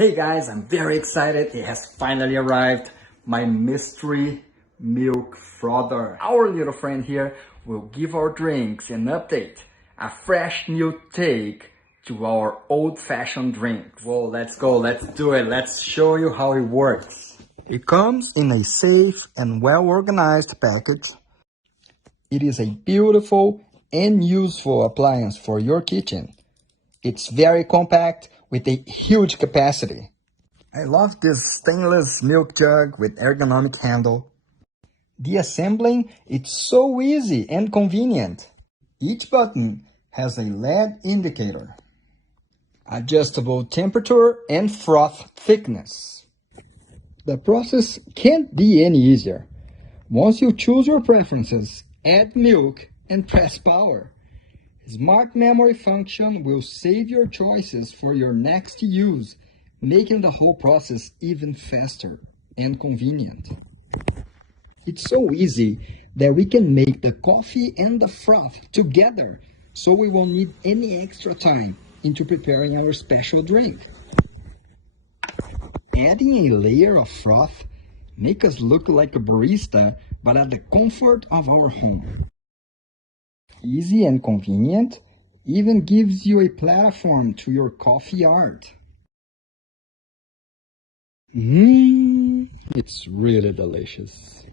Hey guys, I'm very excited. It has finally arrived. My Maestri Milk Frother. Our little friend here will give our drinks an update, a fresh new take to our old-fashioned drinks. Whoa, let's go, let's do it. Let's show you how it works. It comes in a safe and well-organized package. It is a beautiful and useful appliance for your kitchen. It's very compact with a huge capacity. I love this stainless milk jug with ergonomic handle. The assembling is so easy and convenient. Each button has a LED indicator, adjustable temperature and froth thickness. The process can't be any easier. Once you choose your preferences, add milk and press power. Smart memory function will save your choices for your next use, making the whole process even faster and convenient. It's so easy that we can make the coffee and the froth together, so we won't need any extra time into preparing our special drink. Adding a layer of froth makes us look like a barista, but at the comfort of our home. Easy and convenient, even gives you a platform to your coffee art. It's really delicious.